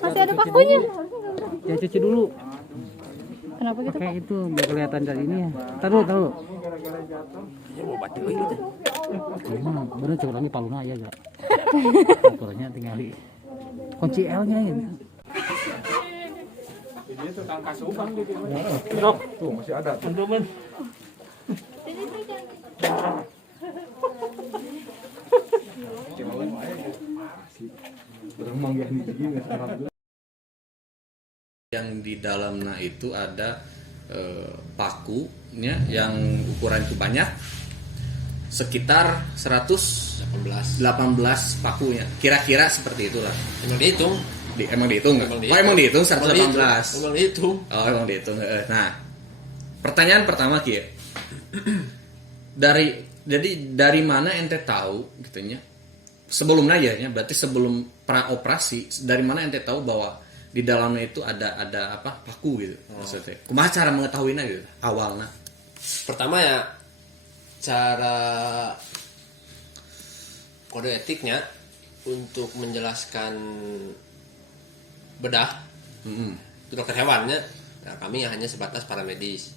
Masih ada pakunya. Ya cuci dulu. Kenapa gitu, Pakai Pak? itu biar kelihatan dari ini ya. Taruh. Ya mau baca gitu. Emang bener coba lagi paluna aja gak. Aturannya tinggal di kunci L-nya ya. Ini tukang kasubang di sini. Tuh masih ada. Teman-teman. Yang di dalamnya itu ada pakunya yang ukuran itu banyak, sekitar 118 pakunya, kira-kira seperti itulah. Emang dihitung? Emang dihitung nggak? Emang dihitung 118. Emang dihitung. Oh emang dihitung. Nah, pertanyaan pertama Ki, dari mana ente tahu gitunya? Sebelumnya ya, berarti sebelum pra operasi, dari mana ente tahu bahwa di dalamnya itu ada apa paku gitu maksudnya? Kumaha cara mengetahuinya gitu awalnya? Pertama ya cara kode etiknya untuk menjelaskan bedah itu dokter hewannya. Nah, kami hanya sebatas paramedis.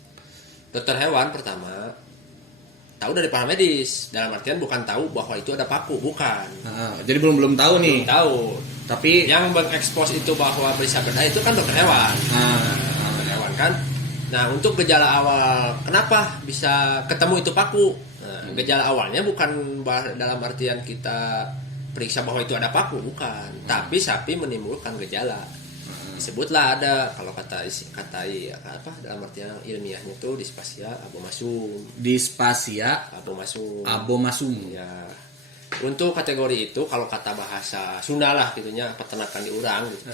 Dokter hewan pertama tahu dari paramedis, dalam artian bukan tahu bahwa itu ada paku, bukan. Jadi belum tahu nih. Belum tahu. Tapi yang mengekspos itu bahwa bisa bedah itu kan dokter hewan. Dokter hewan kan. Nah, untuk gejala awal kenapa bisa ketemu itu paku? Nah, gejala awalnya bukan dalam artian kita periksa bahwa itu ada paku, bukan. Tapi sapi menimbulkan gejala. Disebutlah ada, kalau kata apa dalam artian ilmiahnya itu dispasia abomasum. abomasum. Ya. Untuk kategori itu kalau kata bahasa Sunda lah gitunya, peternakan di urang gitu.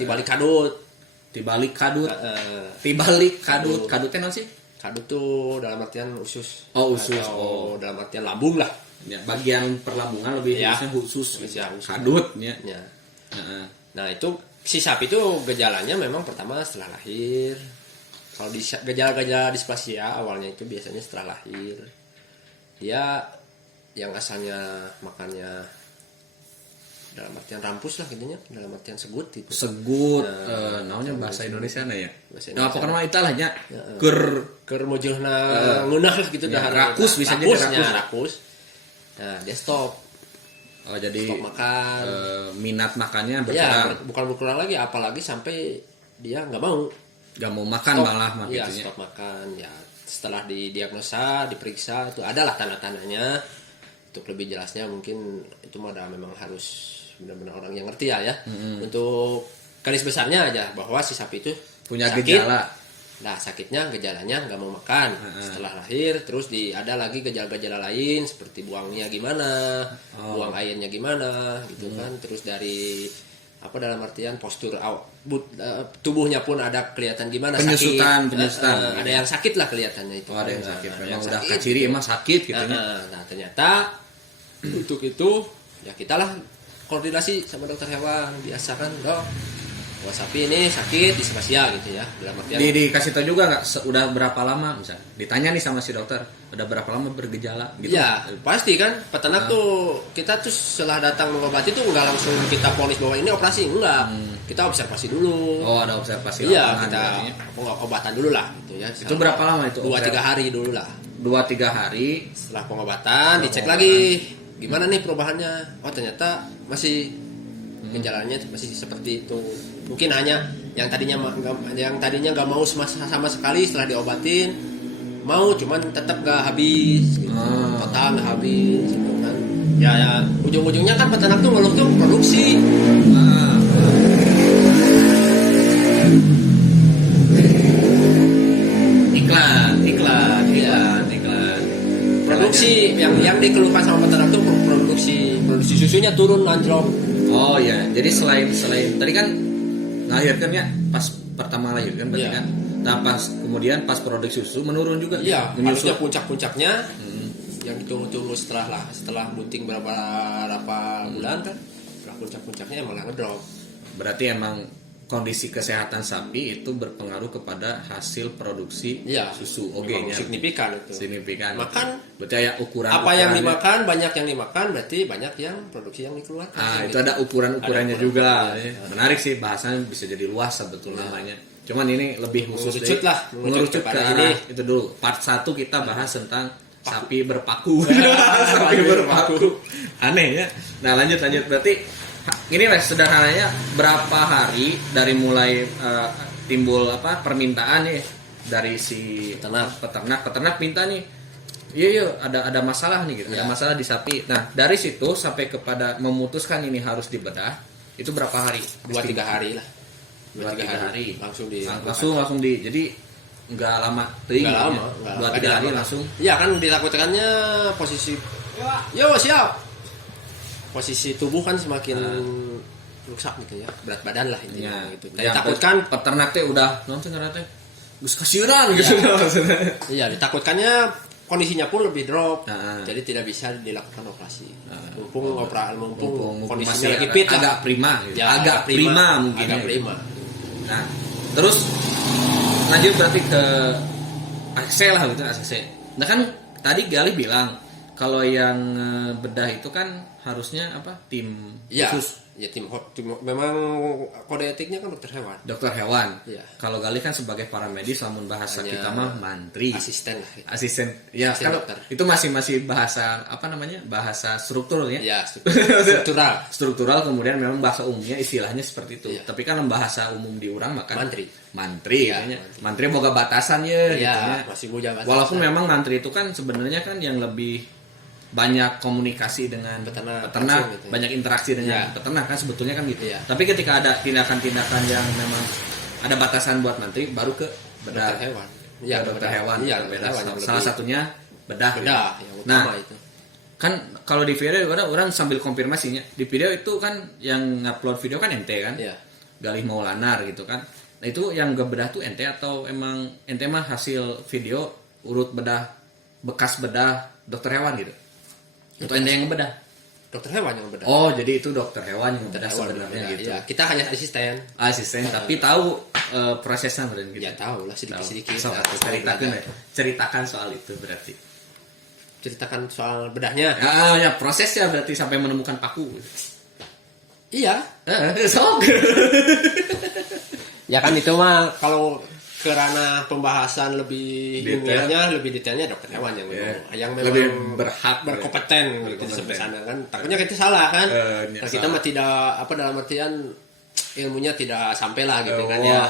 Tibalik kadut. Kadutnya non sih? Kadut tuh dalam artian usus. Oh, usus. Atau dalam artian lambung lah. Ya, bagian perlambungan lebih Ya. khusus. Ya, Kadut ya. Ya. Nah, itu si sapi itu gejalanya memang pertama setelah lahir. Kalau gejala-gejala displasia awalnya itu biasanya setelah lahir. Dia yang asalnya makannya dalam artian rampus lah gitunya, dalam artian segut gitu. Namanya bahasa Indonesia ya. Bahasa Nah, Indonesia. pokoknya mah itulah nya. Keur mujeuhna ngeunah lah gitu ya, dahar. rakus bisa jadi rakus. Nah, dia stop. Oh, jadi Stop makan. Minat makannya Ya, berkurang. bukan berkurang lagi, apalagi sampai dia nggak mau. Gak mau makan Stop. malah Iya, gitu ya. stop makan. Ya, setelah didiagnosa, diperiksa itu adalah tanda-tandanya. Untuk lebih jelasnya mungkin itu memang harus benar-benar orang yang ngerti ya. Untuk garis besarnya aja bahwa si sapi itu Punya sakit. gejala. Nah, gejalanya nggak mau makan setelah lahir. Terus ada lagi gejala-gejala lain seperti buangnya gimana, buang airnya gimana gitu kan. Terus dari apa dalam artian postur tubuhnya pun ada kelihatan gimana, Penyusutan. ada yang sakit lah kelihatannya itu. Ada yang sakit. Memang udah sakit, kaciri gitu. emang sakit gitu ya. Nah, ternyata untuk itu ya kita lah koordinasi sama dokter hewan biasa kan, dok. Wah, sapi ini sakit dispasia gitu ya. Dalam artian Dikasih tahu juga nggak udah berapa lama misalnya? Ditanya nih sama si dokter, udah berapa lama bergejala gitu. ya pasti kan peternak tuh kita tuh setelah datang mengobati tuh nggak langsung kita ponis bahwa ini operasi, enggak. Kita observasi dulu. Oh, ada observasi. Iya, kita pengobatan dulu lah gitu ya. Itu berapa lama itu? 2-3 hari dulu lah. 2-3 hari Setelah pengobatan dicek lagi gimana nih perubahannya. Oh, ternyata masih gejalanya masih seperti itu. Mungkin hanya yang tadinya nggak mau sama sekali setelah diobatin, mau cuman tetap nggak habis gitu. Total nggak habis gitu kan. Ya ujung-ujungnya kan peternak tuh ngeluh tuh produksi. iklan produksi yang dikeluhkan sama peternak tuh produksi susunya turun anjlok. Oh ya, jadi selain tadi kan melahirkan ya, pas pertama lahir kan berarti kan. Nah, kemudian pas produksi susu menurun juga. Iya, menyusut. harusnya puncak-puncaknya yang ditunggu-tunggu setelah bunting berapa bulan kan. Setelah puncak-puncaknya emang ngedrop. Berarti emang kondisi kesehatan sapi itu berpengaruh kepada hasil produksi Iya. susu Memang OG-nya. signifikan itu. Signifikan. Makan berarti ya ukuran apa yang dimakan, banyak yang dimakan berarti banyak yang produksi yang dikeluarkan. Ah, itu Gitu. ada ukuran-ukurannya Ada juga. ukuran-ukurannya. Ya. Menarik sih, bahasanya bisa jadi luas sebetulnya namanya. Cuman ini lebih khusus Mengerucut lah, mengerucut ke kepada arah ini. itu dulu. Part 1 kita bahas tentang sapi berpaku. Sapi berpaku. Aneh ya. Nah, lanjut. Berarti ini lah sederhananya, berapa hari dari mulai timbul permintaan nih dari si peternak minta nih, iya ada masalah nih gitu, ada masalah di sapi. Nah, dari situ sampai kepada memutuskan ini harus dibedah, itu berapa hari? 2-3 hari lah. 2-3 hari Langsung di jadi nggak lama teuing Nggak ya. lama, 2-3 hari langsung. Iya kan ditakutkannya posisi siap. Posisi tubuh kan semakin rusak gitu ya, berat badan lah intinya gitu. Ya, Ditakutkan peternak teh udah nonton karena teh geus kasieuran gitu maksudnya. iya, ditakutkannya kondisinya pun lebih drop. Nah. Jadi tidak bisa dilakukan operasi. Mumpung Mumpung kondisinya masih lagi fit lah. agak prima gitu. Ya, agak prima mungkin agak ya. prima. Nah, terus lanjut berarti ke ACC lah gitu, ACC. Nah kan tadi Galih bilang kalau yang bedah itu kan harusnya tim Iya. khusus, Tim memang kode etiknya kan dokter hewan. dokter hewan. Iya. Kalau Galih kan sebagai paramedis, namun bahasa Hanya kita mah mantri. Asisten lah. Asisten. Ya, Asisten kalau dokter. itu masih bahasa bahasa struktural ya. Ya, struktural. Struktural, kemudian memang bahasa umumnya istilahnya seperti itu. Iya. Tapi kan bahasa umum di urang maka mantri Iya, kayaknya. Mantri boga batasan ya gitu Iya, ya. masih punya batasan. Walaupun memang mantri itu kan sebenarnya kan yang lebih banyak komunikasi dengan Peternak, gitu ya. banyak interaksi dengan Iya. peternak kan sebetulnya kan gitu. Iya. Tapi ketika ada tindakan-tindakan yang memang ada batasan buat mantri, baru ke bedah. Dokter hewan. Iya, dokter hewan. Iya, Berbeda. dokter hewan yang Salah lebih- satunya bedah. Bedah yang utama Nah, itu. kan kalau di video orang sambil konfirmasinya, di video itu kan yang ngupload video kan ente kan. Iya. Galih Maulanar gitu kan. Nah, itu yang bedah tuh ente atau emang ente mah hasil video urut bedah, bekas bedah dokter hewan gitu? Atau ente yang ngebedah? Dokter hewan yang bedah. Oh, jadi itu dokter hewan yang Dokter bedah hewan sebenarnya yang bedah. gitu. Iya, kita hanya asisten. Asisten, tapi tahu prosesnya berarti gitu. Ya tahu lah sedikit-sedikit. So, ceritakan soal itu berarti. Ceritakan soal bedahnya. Ya prosesnya berarti sampai menemukan paku. Iya. Sok. Ya kan itu mah kalau ke ranah pembahasan lebih Detail. lebih detailnya dokter hewan yang yang memang Lebih berhak, berkompeten gitu berkompeten. sampai sana kan. Takutnya kita salah kan. Nah, kita salah. mah tidak dalam artian ilmunya tidak sampai lah gitu kan ya.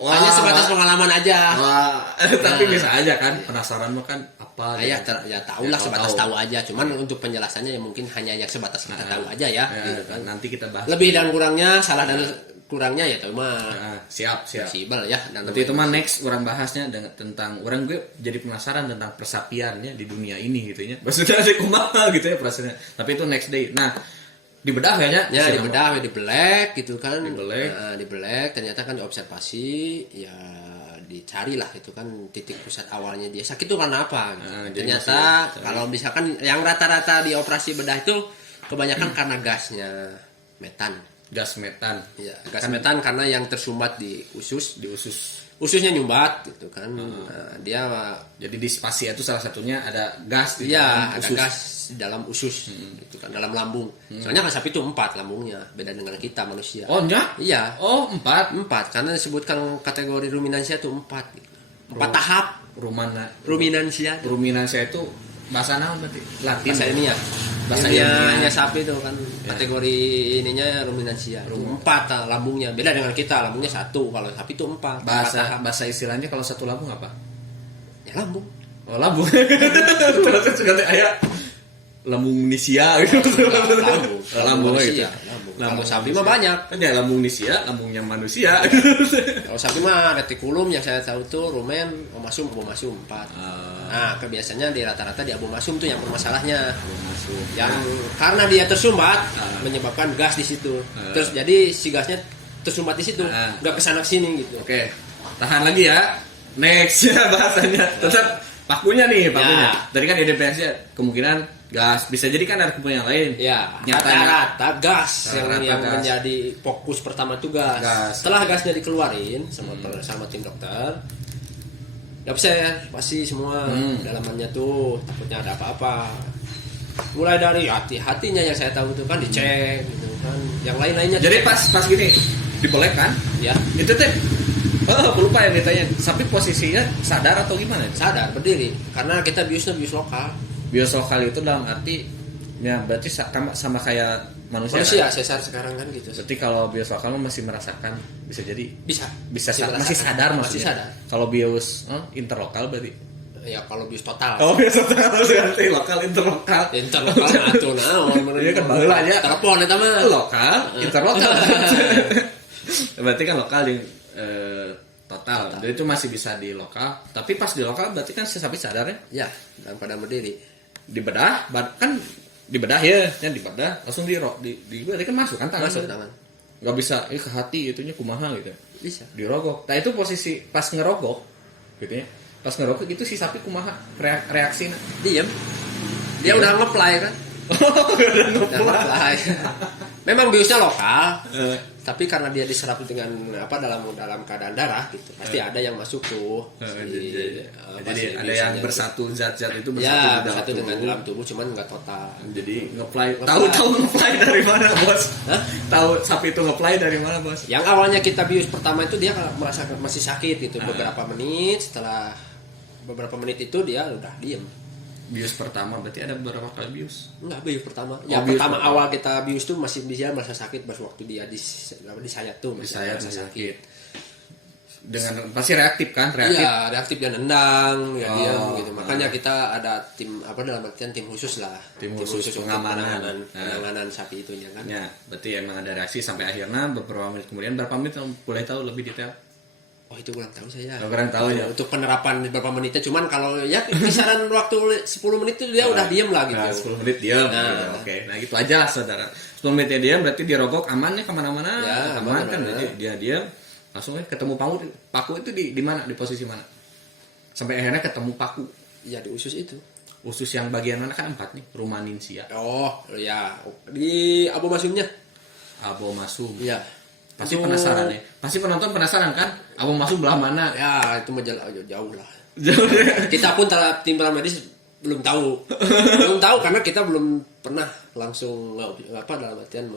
Wah. Hanya sebatas pengalaman aja. Wah, tapi bisa aja kan penasaran mah kan apa Ya, gitu. tahu lah Ya, sebatas tahu. tahu aja. Cuman untuk penjelasannya ya mungkin hanya yang sebatas kita tahu aja ya. Gitu kan. Nanti kita bahas. Lebih dan kurangnya, salah dan kurangnya ya tahu mah Siap. possible ya. Dan Nanti itu mah next orang bahasnya tentang orang gue jadi penasaran tentang persapiannya di dunia ini gitu ya. Maksudnya ada kumaha gitu ya perasaannya. Tapi itu next day. Nah, dibedah kayaknya. ya dibedah, dibelek gitu kan. Dibelek. Nah, dibelek ternyata kan diobservasi ya dicari lah itu kan titik pusat awalnya dia sakit itu karena apa gitu. Jadi Ternyata kalau misalkan yang rata-rata di operasi bedah itu kebanyakan karena gasnya metan. gas metan. Ya, gas metan karena yang tersumbat di usus. Di usus. Ususnya nyumbat gitu kan. Nah, dia Jadi di spasia itu salah satunya ada gas di iya dalam ada usus. gas di dalam usus gitu kan, dalam lambung. Soalnya kan sapi itu 4 lambungnya, beda dengan kita manusia. Oh, enggak? Iya. Oh, 4. 4 karena disebutkan kategori ruminansia itu 4 gitu. 4 tahap ruminansia. Ruminansia itu bahasa naon berarti? Latin. Bahasa ilmiah. Bahasa Ilmiahnya ilmiah. sapi itu kan kategori ininya ruminansia. 4 lambungnya. Beda dengan kita, lambungnya 1. Kalau sapi itu 4. Bahasa istilahnya kalau satu lambung apa? Ya lambung. Oh, lambung. Terus sekali aya lambung nisia gitu. Lambung gitu. manusia. Kalau sapi mah banyak. Kan ya lambung nisia, lambungnya manusia. Kalau sapi mah retikulum yang saya tahu tuh rumen, omasum 4. Nah, kebiasaannya di rata-rata di abomasum tuh yang bermasalahnya. Yang karena dia tersumbat menyebabkan gas di situ. Terus jadi si gasnya tersumbat di situ, nggak kesana sini gitu. Oke. Tahan lagi ya. Next ya bahasanya. Tetap pakunya nih, pakunya. Ya. Tadi kan IDPS-nya kemungkinan Gas, bisa jadi kan ada kubu yang lain. Ya, Nyatanya rata-rata gas Rata-rata yang gas. menjadi fokus pertama itu gas. Gas. Setelah gasnya dikeluarin sama tim dokter, nggak bisa ya, pasti semua dalamannya tuh takutnya ada apa-apa. Mulai dari hati-hatinya yang saya tahu itu kan dicek gitu kan, yang lain-lainnya. jadi pas gini diboleh kan? ya Itu teh lupa yang ditanya. Tapi posisinya sadar atau gimana? sadar berdiri karena kita biusnya bius lokal. Bios lokal itu dalam arti ya berarti sama kayak manusia. Manusia Kan? sesar sekarang kan gitu. Berarti kalau bios lokal mah masih merasakan, bisa jadi Bisa masih merasakan. sadar Masih maksudnya. sadar. Kalau bios interlokal berarti. Ya kalau bius total. Oh, bios total berarti lokal interlokal. Interlokal atuh naon Iya kan baheula nya. telepon eta mah. Lokal, interlokal. Berarti kan lokal di total. Jadi itu masih bisa di lokal. Tapi pas di lokal berarti kan si sapi sadar ya. Ya, dan pada berdiri. Dibedah kan dibedah ya dibedah langsung berarti kan masuk kan tangan. Masuk tangan. Nggak bisa ke hati itunya kumaha gitu. Bisa. Dirogok. Nah itu posisi pas ngerogok gitu ya. Pas ngerogok itu si sapi kumaha reaksinya. Diam. Dia udah ngeplay kan. Udah Udah ngeplay. Memang biusnya lokal, Eh. tapi karena dia diserap dengan dalam keadaan darah gitu, pasti ada yang masuk tuh. Jadi Si ada yang biusanya bersatu zat-zat itu tuh. bersatu Ya, di dalam bersatu dengan tubuh. dalam tubuh, cuman nggak total. Jadi ngeplay. Ngeplay. Tahu ngeplay dari mana bos? Hah? Tahu sapi itu ngeplay dari mana bos? Yang awalnya kita bius pertama itu dia merasa masih sakit gitu beberapa menit. Setelah beberapa menit itu dia udah diem. Bius pertama berarti ada beberapa kali bius. Enggak, bius pertama. Oh, Yang bius pertama pertama. awal kita bius tuh masih dia merasa sakit pas waktu dia disayat tuh Di masih saya merasa sakit. Dengan pasti reaktif kan? Reaktif. Iya, reaktif dan nendang, ya Oh, diam gitu. Makanya kita ada tim dalam artian tim khusus lah. Tim khusus untuk pengamanan. penanganan sapi itunya kan. Ya, berarti emang ada reaksi sampai akhirnya beberapa menit kemudian berapa menit boleh tahu lebih detail? Oh, itu kurang tahu saya. Oh, kurang tahu ya. Untuk penerapan berapa menitnya, cuman kalau ya kisaran waktu 10 menit itu dia udah diem lah gitu. Nah, 10 menit diam. Nah. Gitu. Oke, nah gitu aja saudara. 10 menitnya diam berarti dirogok aman ya kemana-mana. Ya, aman aman, kan, aman. jadi dia diam. Langsung ketemu paku itu di mana? Di posisi mana? Sampai akhirnya ketemu paku. Ya di usus itu. Usus yang bagian mana kan 4 nih, rumaninsia, Oh, ya di abomasumnya. abomasum. Iya. Pasti Itu- penasaran ya. Pasti penonton penasaran kan? Abomasum belah mana? Ya, itu mah jauh lah. Jauh ya. Kita pun tim medis belum tahu. Belum tahu karena kita belum pernah langsung dalam artian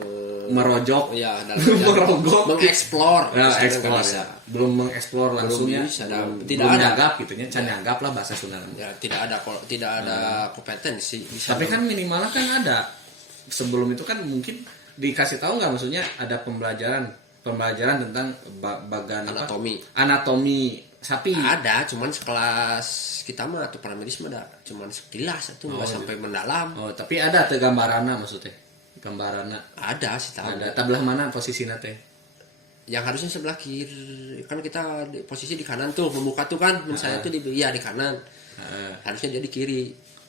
Merojok. ya dalam Merogok. mengeksplor. Ya, Sebenarnya eksplor nggak bisa. ya. Belum mengeksplor langsungnya. bisa, Belum tidak ada. nyanggap gitu nya, can nyanggap lah bahasa Sunda. Ya, tidak ada kompetensi. Bisa Tapi kan minimalnya kan ada. Sebelum itu kan mungkin dikasih tahu nggak, maksudnya ada pembelajaran tentang bagian apa? Anatomi sapi. ada, cuman sekelas kita mah atau paramedis mah ada, cuman sekilas itu nggak sampai mendalam. Oh, tapi ada teh gambaranna maksudnya. Gambaranna Ada sih tahu. ada tabelah mana posisinya teh? Yang harusnya sebelah kiri kan kita posisi di kanan tuh membuka tuh kan, saya tuh di kanan. Harusnya jadi kiri.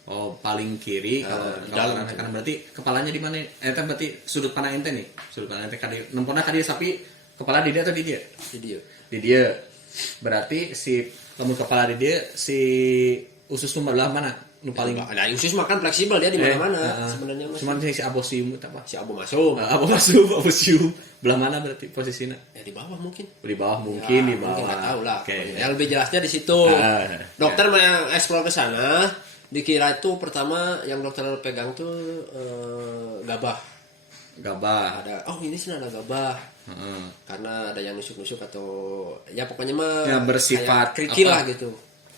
Oh, paling kiri kalau dalam anak kanan berarti kepalanya di mana? Eta berarti sudut pandang ente nih. Sudut pandang ente kadi nempona kadi sapi kepala di dia atau di dia? Di dia. Di dia. Berarti si lamun kepala di dia si usus nu belah mana? Nu paling Nah, usus makan fleksibel dia di mana-mana sebenarnya mas. cuman si abosium itu apa? Si abu masuk. Abosium belah mana berarti posisinya? Ya di bawah mungkin. Di bawah mungkin, di bawah. Mungkin nggak tahu lah. Oke. Ya lebih jelasnya di situ. Dokter mengeksplor ke sana. Dikira itu pertama yang dokter pegang tuh gabah. Gabah. Ada, oh ini sih ada gabah. Heeh. Karena ada yang nusuk-nusuk atau ya pokoknya mah Ya, bersifat kayak kerikil apa? lah gitu.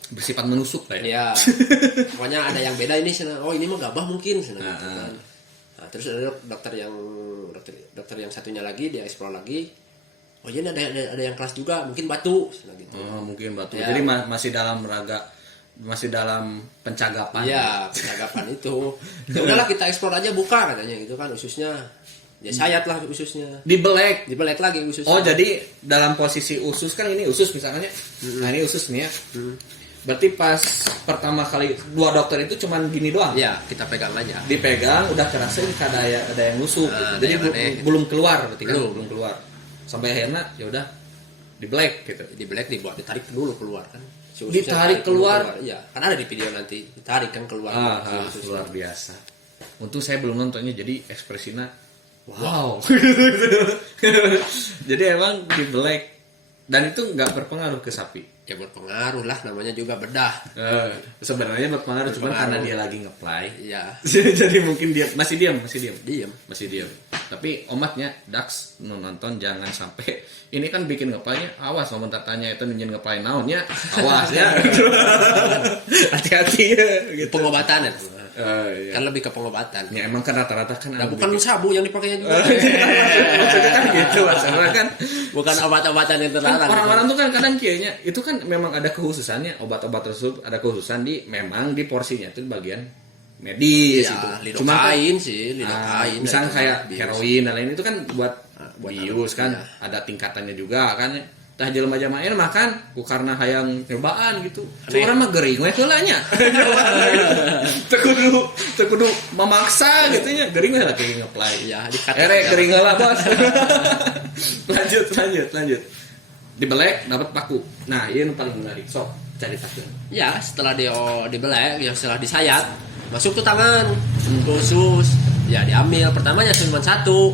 Bersifat menusuk lah ya. Ya, pokoknya ada yang beda ini sana. Oh ini mah gabah mungkin sana gitu kan. Nah, terus ada dokter yang satunya lagi dia eksplor lagi. Oh ini ada yang keras juga, mungkin batu sana gitu. Oh, mungkin batu. Ya. Jadi masih dalam pencagapan. Iya, penanggapan itu. Ya udahlah kita eksplor aja buka katanya gitu kan ususnya. Ya sayat lah ususnya. Dibelek. Dibelek lagi ususnya. Oh, jadi dalam posisi usus kan ini usus misalnya. Nah, ini usus nih ya. Berarti pas pertama kali dua dokter itu cuman gini doang. Ya, kita pegang aja. Dipegang udah kerasa ini ada yang nusuk. Nah, Jadi ada yang aneh. belum keluar berarti kan? Belum. Belum keluar. Sampai akhirnya ya udah dibelek gitu. Dibelek dibuat ditarik dulu keluar kan. Si ususnya Ditarik dulu keluar? Iya, kan ada di video nanti. Ditarik kan keluar. Si ususnya. Luar biasa. Untung saya belum nontonnya, jadi ekspresinya wow. Jadi emang dibelek dan itu nggak berpengaruh ke sapi. Ya berpengaruh lah, namanya juga bedah. Sebenarnya berpengaruh, cuma karena dia lagi ngeplay. Iya. Jadi mungkin dia masih diam. Diam. Tapi omatnya Dax nonton jangan sampai ini kan bikin ngeplaynya, awas ngomong tatanya itu nunjukin ngeplay naonnya, awas ya. Hati-hati ya. Gitu. Pengobatan itu. Iya. Kan lebih ke pengobatan. Ya emang kan rata-rata kan Nah, bukan sabu yang dipakainya juga. maksudnya kan gitu maksudnya kan Bukan obat-obatan yang terlarang. orang-orang tuh kan kadang kayaknya itu kan memang ada kekhususannya, obat-obat tersebut ada kekhususan memang di porsinya itu bagian medis Ya, itu. Cuma kan, lidokain. misalnya kayak bius. heroin dan lain itu kan buat buat bius kan ya. ada tingkatannya juga kan. Tah jelema-jelema ieu makan ku karena hayang nyobaan gitu. Aneh. Orang mah geuring we heula nya. Teu kudu memaksa gitu nya, geuring we lah kayak nge-play. Ya, dikat. Geuring heula bos. lanjut. Dibelek dapat paku. Nah, ieu paling menarik. Sok caritakeun. Ya, setelah dia dibelek, ya setelah disayat, masuk tuh tangan khusus. Ya diambil. Pertamanya cuma satu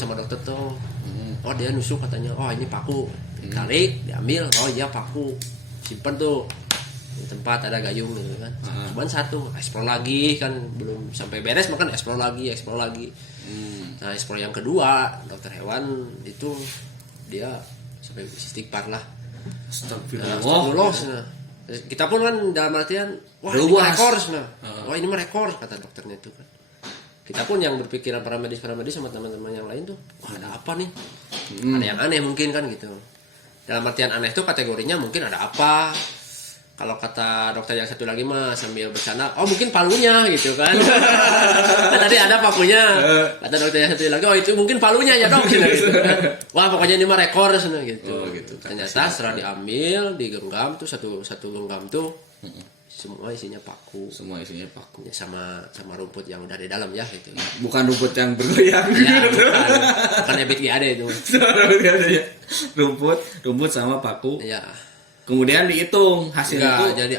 sama dokter tuh. Oh dia nusuk katanya, oh ini paku, ditarik, diambil, oh iya paku, simpen tuh di tempat ada gayung gitu kan. Cuman satu, eksplor lagi kan belum sampai beres, makan eksplor lagi. Nah eksplor yang kedua, dokter hewan itu dia sampai istighfar lah. Astagfirullah. Nah, kita pun kan dalam artian, wah ini mah rekor, wah ini mah rekor kata dokternya itu kan. Kita pun yang berpikiran para medis sama teman-teman yang lain tuh, wah ada apa nih? Ada yang aneh mungkin kan gitu. Dalam artian aneh itu kategorinya mungkin ada apa? Kalau kata dokter yang satu lagi mah sambil bercanda, oh mungkin palunya gitu kan. Tadi ada pakunya. Kata dokter yang satu lagi, oh itu mungkin palunya ya dok gitu. Wah pokoknya ini mah rekor sana gitu. Ternyata setelah diambil, digenggam tuh satu genggam tuh semua isinya paku. Ya, sama rumput yang udah di dalam ya gitu. Bukan rumput yang bergoyang. Ya, bukan ebit ada itu. Rumput sama paku. Ya. Kemudian dihitung hasilnya itu. Jadi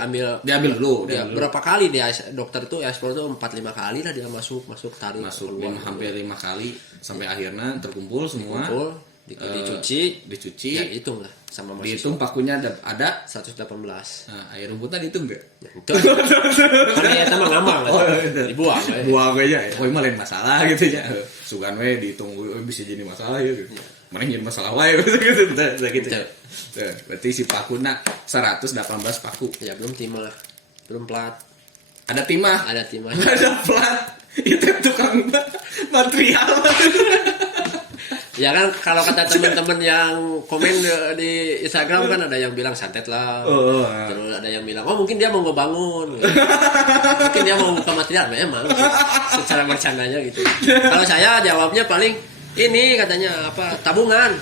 diambil dulu. Berapa kali dia dokter tuh ekspor tuh 4-5 kali lah dia masuk tarik keluar. Hampir 5 kali sampai akhirnya terkumpul semua. Dicuci. Ya, hitung lah sama mahasiswa. Dihitung pakunya ada 118. Nah, air rumputnya dihitung enggak? Ya, itu. Karena ya sama ngambang dibuang. Buang aja. Oh, ini malah masalah gitu ya. Sugan we dihitung bisa jadi masalah ya gitu. Mana jadi masalah wae gitu. Berarti si pakuna 118 paku. Ya belum timah. Belum plat. Ada timah. Ada plat. Itu tukang material. Ya kan kalau kata teman-teman yang komen di Instagram kan ada yang bilang santet lah. Terus ada yang bilang, oh mungkin dia mau ngebangun. Mungkin dia mau buka material. Memang secara bercandanya gitu. Kalau saya jawabnya paling ini katanya apa tabungan.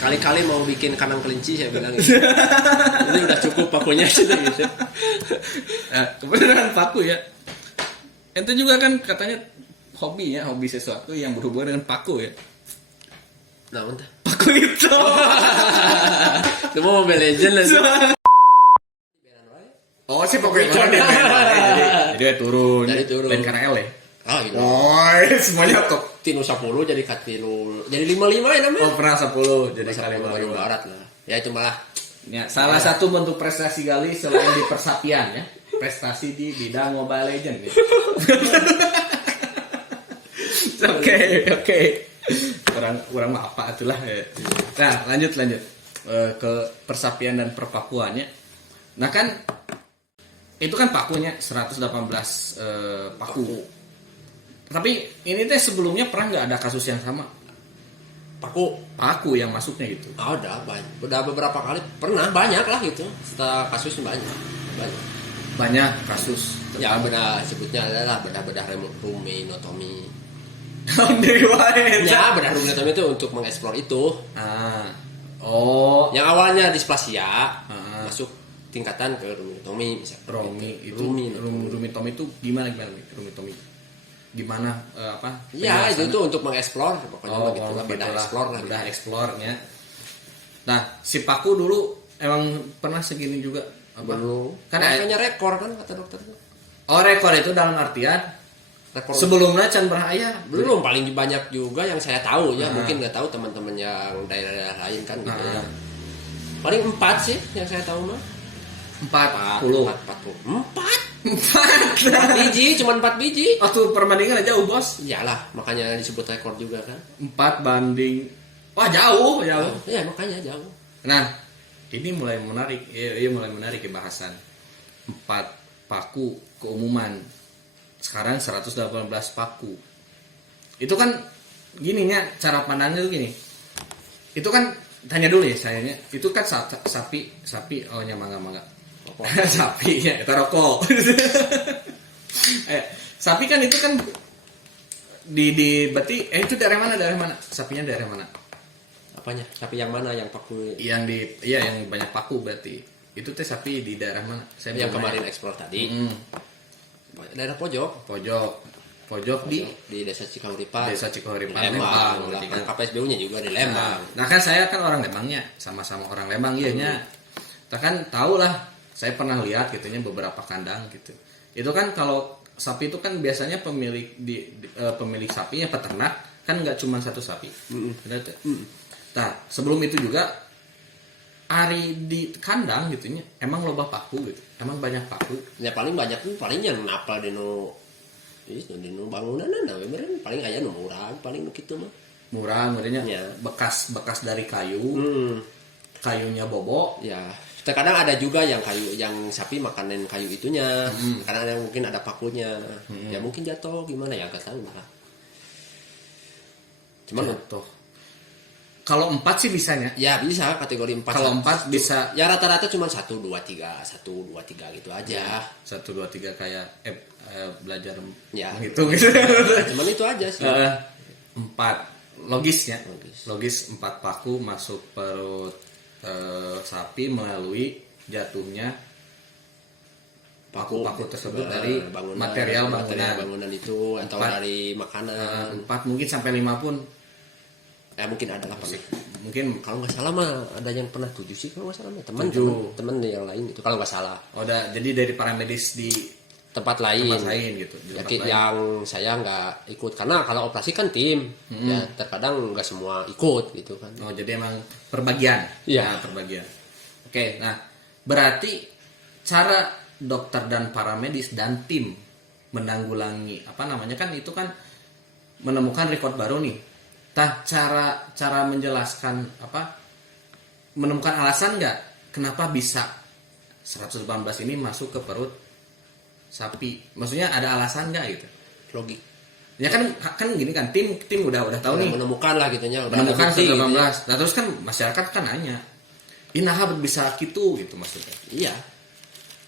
Kali-kali mau bikin kandang kelinci saya bilang gitu. Ini udah cukup pakunya gitu. Kebenaran paku ya. Itu juga kan katanya hobi sesuatu yang berhubungan dengan paku ya. Nah, entah. Paku itu. Cuma Mobile Legends lah. Oh, si paku itu jadi turun. Lain karena L ya. Oh, iya. Oh, semuanya top. Tinu 10 jadi katinu. Jadi 55 ya namanya. Oh, pernah 10 jadi kali baru barat lah. Ya itu malah. Ya, salah satu bentuk prestasi Gali selain di persapian ya. Prestasi di bidang Mobile Legends ya. Oke. Orang mah apa itulah ya. Nah, lanjut ke persapian dan perpakuannya. Nah kan itu kan pakunya 118 paku. Tapi ini teh sebelumnya pernah nggak ada kasus yang sama? Paku yang masuknya gitu. Oh, udah banyak. Udah beberapa kali pernah banyak lah gitu. Setelah kasus banyak kasus. Ya bedah sebutnya adalah bedah ruminotomi. Ya bedah ruminotomi itu untuk mengeksplor itu. Yang awalnya displasia masuk tingkatan ke ruminotomi misalnya. Ruminotomi itu gimana ruminotomi? Gimana apa? Ya itu untuk mengeksplor pokoknya begitulah bedah eksplornya. Nah, si paku dulu emang pernah segini juga apa? Belum. Kan makanya rekor kan kata dokter itu. Oh, rekor itu dalam artian Rekor sebelumnya can beraya belum, paling banyak juga yang saya tahu ya, Nah. mungkin nggak tahu teman-teman yang daerah lain kan gitu ya. Nah. Paling 4 sih yang saya tahu mah. 40. 4 biji, cuma 4 biji. Waktu perbandingan jauh, Bos. Iyalah, makanya disebut rekor juga kan. 4 banding. Wah, jauh. Iya, makanya jauh. Nah, ini mulai menarik. Iya mulai menarik ya bahasan. 4 paku keumuman. Sekarang 118 paku. Itu kan gininya cara pandangnya tuh gini. Itu kan tanya dulu ya sayanya. Itu kan sapi oh nya mangga. Sapi ya, itu rokok. Sapi kan itu kan di berarti itu daerah mana? Sapinya daerah mana? Apanya? Sapi yang mana yang paku? Yang banyak paku berarti. Itu teh sapi di daerah mana? Yang kemarin eksplor tadi. Daerah pojok di Desa Cikahuripan. Lembang. Kan KPSBU-nya juga di Lembang. Nah kan saya kan orang Lembangnya, sama-sama orang Lembang iya nya. Kita kan tahu lah, saya pernah lihat gitunya beberapa kandang gitu. Itu kan kalau sapi itu kan biasanya pemilik sapinya peternak kan nggak cuma satu sapi. Benar tuh? Nah, sebelum itu juga ari di kandang gitunya emang loba paku gitu. Emang banyak paku. Ya paling banyak tuh paling yang napal di nu bangunan beneran paling aya nu murah paling kitu mah. Murah merenya Ya. bekas dari kayu. Kayunya bobo. Ya, terkadang ada juga yang sapi makanin kayu itunya. Karena ada mungkin ada pakunya. Ya mungkin jatuh gimana ya enggak tahu lah. Cuman Jatuh. Kalau 4 sih bisanya. ya bisa kategori 4. Kalau 4 bisa ya rata-rata cuma 1 2 3 gitu aja. 1 2 3 kayak belajar Ya. menghitung gitu. Cuman itu aja sih. 4 logisnya. Logis. Logis 4 paku masuk perut sapi melalui jatuhnya paku-paku tersebut dari material bangunan itu atau 4. dari makanan. 4 mungkin sampai 5 pun Mungkin ada lah pernah. mungkin Kalau nggak salah mah ada yang pernah 7 sih kalau nggak salah mah. Teman yang lain itu kalau nggak salah. jadi dari para medis di Tempat lain gitu di tempat lain. yang saya nggak ikut karena kalau operasi kan tim ya terkadang nggak semua ikut gitu kan. Oh jadi emang perbagian. Iya. Nah, perbagian. Oke, nah berarti cara dokter dan para medis dan tim menanggulangi kan itu kan menemukan rekor baru nih. Tah cara menjelaskan menemukan alasan nggak kenapa bisa 118 ini masuk ke perut sapi? Maksudnya ada alasan nggak gitu? Logik. Ya kan gini kan tim udah tahu nih. Menemukan lah gitunya. Menemukan 118. Gitu ya. Nah terus kan masyarakat kan nanya, ini nah bisa gitu maksudnya. Iya.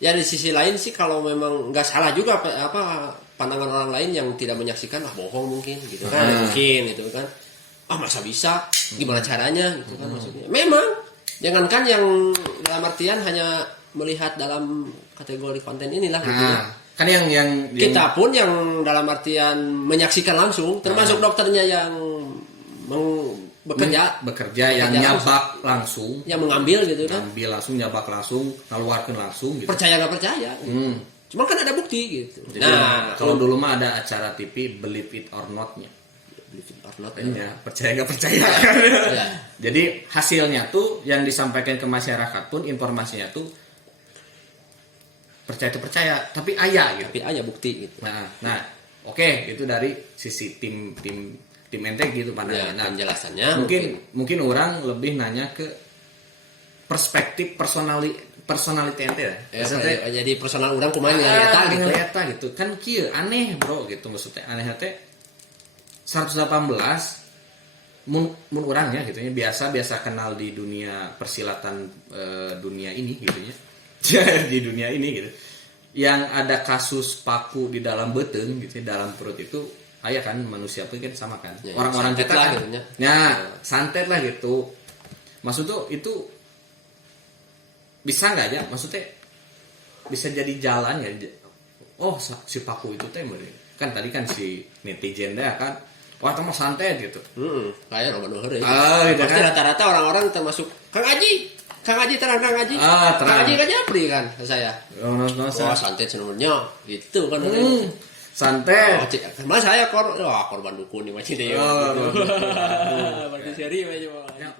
Ya di sisi lain sih kalau memang nggak salah juga pandangan orang lain yang tidak menyaksikan bohong mungkin gitu kan. Mungkin itu kan. Masa bisa? Gimana caranya gitu kan maksudnya. Memang jangankan yang dalam artian hanya melihat dalam kategori konten inilah gitu ya. Kan yang Kita pun yang dalam artian menyaksikan langsung termasuk dokternya yang bekerja yang nyabak langsung, yang mengambil gitu kan. Ambil langsung nyabak langsung, ngeluarkan langsung gitu. Percaya nggak percaya gitu. Cuma kan ada bukti gitu. Jadi kalau dulu mah ada acara TV Believe It or Not-nya. Ya, percaya nggak percaya kan? Ya. Jadi hasilnya tuh yang disampaikan ke masyarakat pun informasinya tuh percaya tapi ayah gitu. Tapi ayah bukti gitu. Nah, oke, itu dari sisi tim ente gitu pandangannya. Ya, penjelasannya mungkin orang lebih nanya ke perspektif personality ente ya. Jadi personal orang kumaha eta gitu. Kan kieu aneh, Bro, gitu maksudnya. Aneh teh 118 mun urangnya gitu ya biasa kenal di dunia persilatan dunia ini gitu ya. Di dunia ini gitu. Yang ada kasus paku di dalam beteng gitu ya, dalam perut itu aya kan manusia pun kan sama kan. Ya, orang-orang kita kan gitu, santet lah gitu. Maksud tuh itu bisa nggak ya? Maksudnya bisa jadi jalan ya. Oh, si paku itu teh kan tadi kan si netizen dah kan wah teman santet gitu. Kayak nomor 2 gitu pasti kan. rata-rata orang-orang termasuk Kang Aji. Kang Haji terang Kang Haji. Ah, terang. Kang Haji kan japri kan ke saya. Oh, Wah, santet sebenarnya gitu kan. Santet. Oh, mas saya korban dukun nih macam itu. Berarti seri macam.